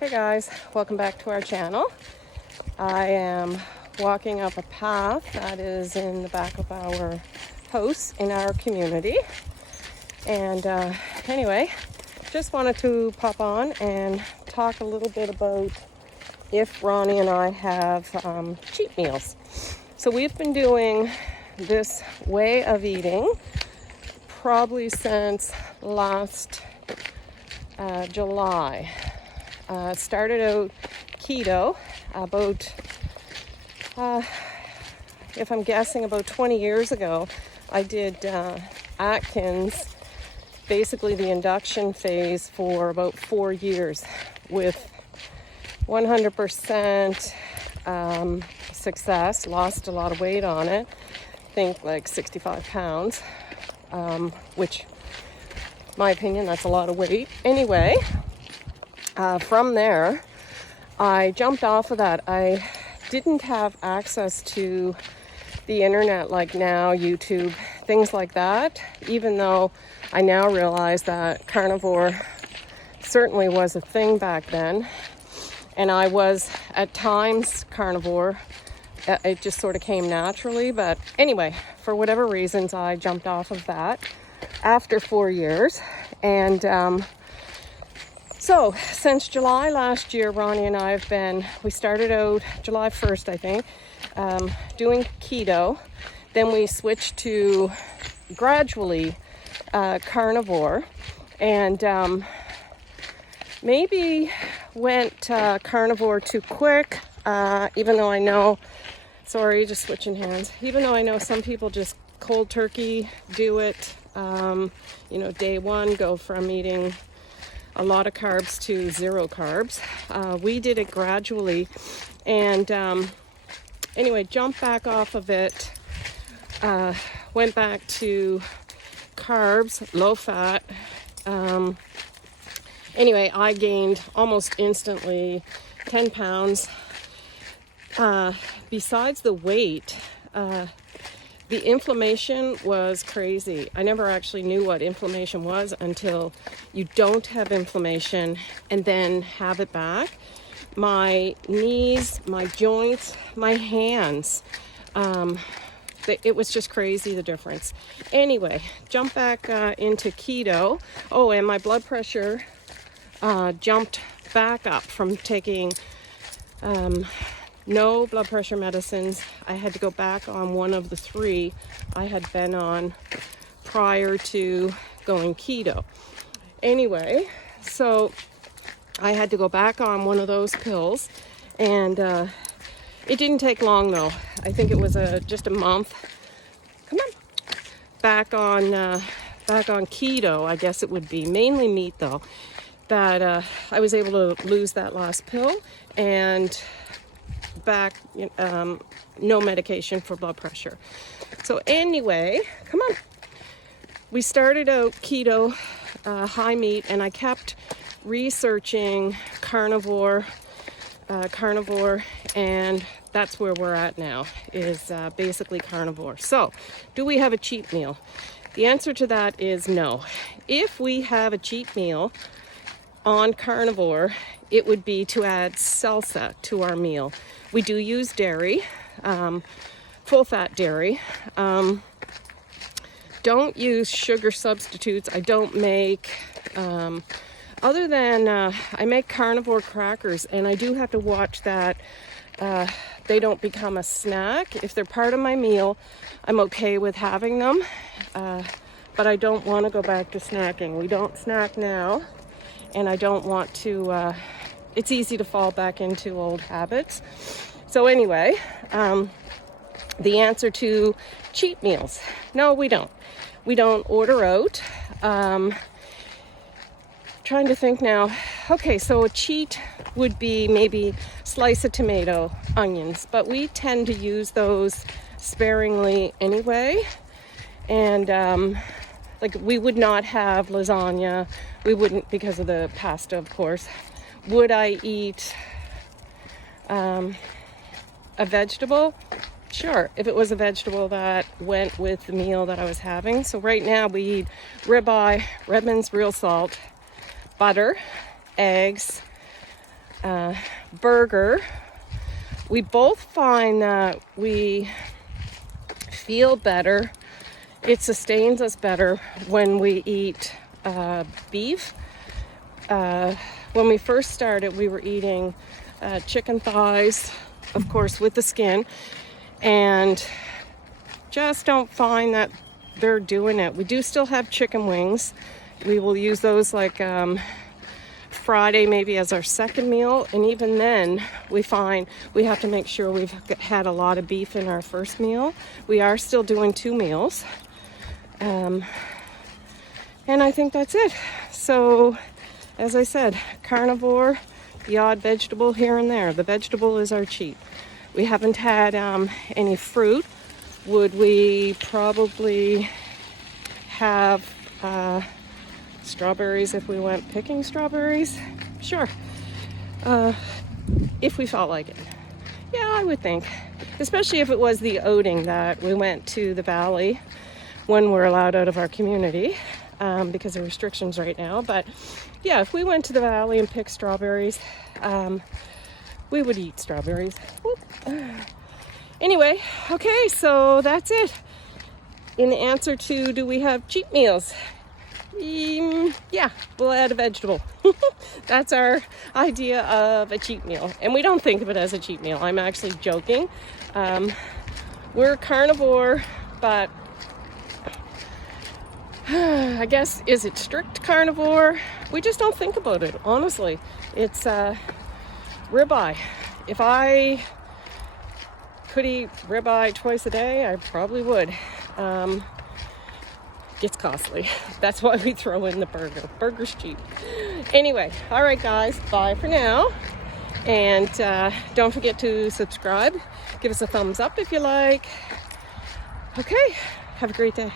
Hey guys, welcome back to our channel. I am walking up a path that is in the back of our house in our community. And anyway, just wanted to pop on and talk a little bit about if Ronnie and I have cheat meals. So we've been doing this way of eating probably since last July. Started out keto about, if I'm guessing, about 20 years ago. I did Atkins, basically the induction phase, for about 4 years with 100% success. Lost a lot of weight on it, I think like 65 pounds, which, in my opinion, that's a lot of weight. Anyway, from there, I jumped off of that. I didn't have access to the internet like now, YouTube, things like that, even though I now realize that carnivore certainly was a thing back then. And I was at times carnivore. It just sort of came naturally. But anyway, for whatever reasons, I jumped off of that after 4 years. And so since July last year, Ronnie and I we started out July 1st, I think, doing keto. Then we switched to gradually carnivore, and maybe went carnivore too quick, even though I know, sorry, just switching hands, even though I know some people just cold turkey do it, day one, go from eating a lot of carbs to zero carbs. We did it gradually, and anyway, jumped back off of it, went back to carbs, low fat. Anyway, I gained almost instantly 10 pounds. Besides the weight, the inflammation was crazy. I never actually knew what inflammation was until you don't have inflammation and then have it back. My knees, my joints, my hands, it was just crazy, the difference. Anyway, jump back into keto. Oh, and my blood pressure jumped back up from taking no blood pressure medicines. I had to go back on one of the 3 I had been on prior to going keto. Anyway, so I had to go back on one of those pills, and it didn't take long though. I think it was just a month. Come on, back on keto. I guess it would be mainly meat though. That I was able to lose that last pill and back, no medication for blood pressure. So anyway, come on. We started out keto, high meat, and I kept researching carnivore, and that's where we're at now, is basically carnivore. So, do we have a cheat meal? The answer to that is no. If we have a cheat meal on carnivore, it would be to add salsa to our meal. We do use dairy, full fat dairy. Don't use sugar substitutes. I don't make, other than I make carnivore crackers, and I do have to watch that they don't become a snack. If they're part of my meal, I'm okay with having them, but I don't want to go back to snacking. We don't snack now, and I don't want to, it's easy to fall back into old habits. So anyway, the answer to cheat meals, no, we don't. We don't order out. Trying to think now. Okay, so a cheat would be maybe slice of tomato, onions, but we tend to use those sparingly anyway. And like, we would not have lasagna. We wouldn't, because of the pasta, of course. Would I eat a vegetable? Sure, if it was a vegetable that went with the meal that I was having. So right now we eat ribeye, Redmond's real salt, butter, eggs, burger, we both find that we feel better. It sustains us better when we eat beef. When we first started, we were eating chicken thighs, of course, with the skin, and just don't find that they're doing it. We do still have chicken wings. We will use those like Friday maybe as our second meal, and even then we find we have to make sure we've had a lot of beef in our first meal. We are still doing 2 meals, and I think that's it. So as I said, carnivore, the odd vegetable here and there. The vegetable is our cheat. We haven't had any fruit. Would we probably have strawberries if we went picking strawberries? Sure. If we felt like it. Yeah, I would think. Especially if it was the outing that we went to the valley when we're allowed out of our community, because of restrictions right now. But yeah, if we went to the valley and picked strawberries, we would eat strawberries. Whoop. Anyway, okay, so that's it. In answer to, do we have cheat meals? Yeah, we'll add a vegetable. That's our idea of a cheat meal. And we don't think of it as a cheat meal. I'm actually joking. We're carnivore, but I guess, is it strict carnivore? We just don't think about it, honestly. It's ribeye. If I could eat ribeye twice a day, I probably would. It's costly. That's why we throw in the burger. Burger's cheap. Anyway, all right, guys, bye for now. And don't forget to subscribe. Give us a thumbs up if you like. Okay, have a great day.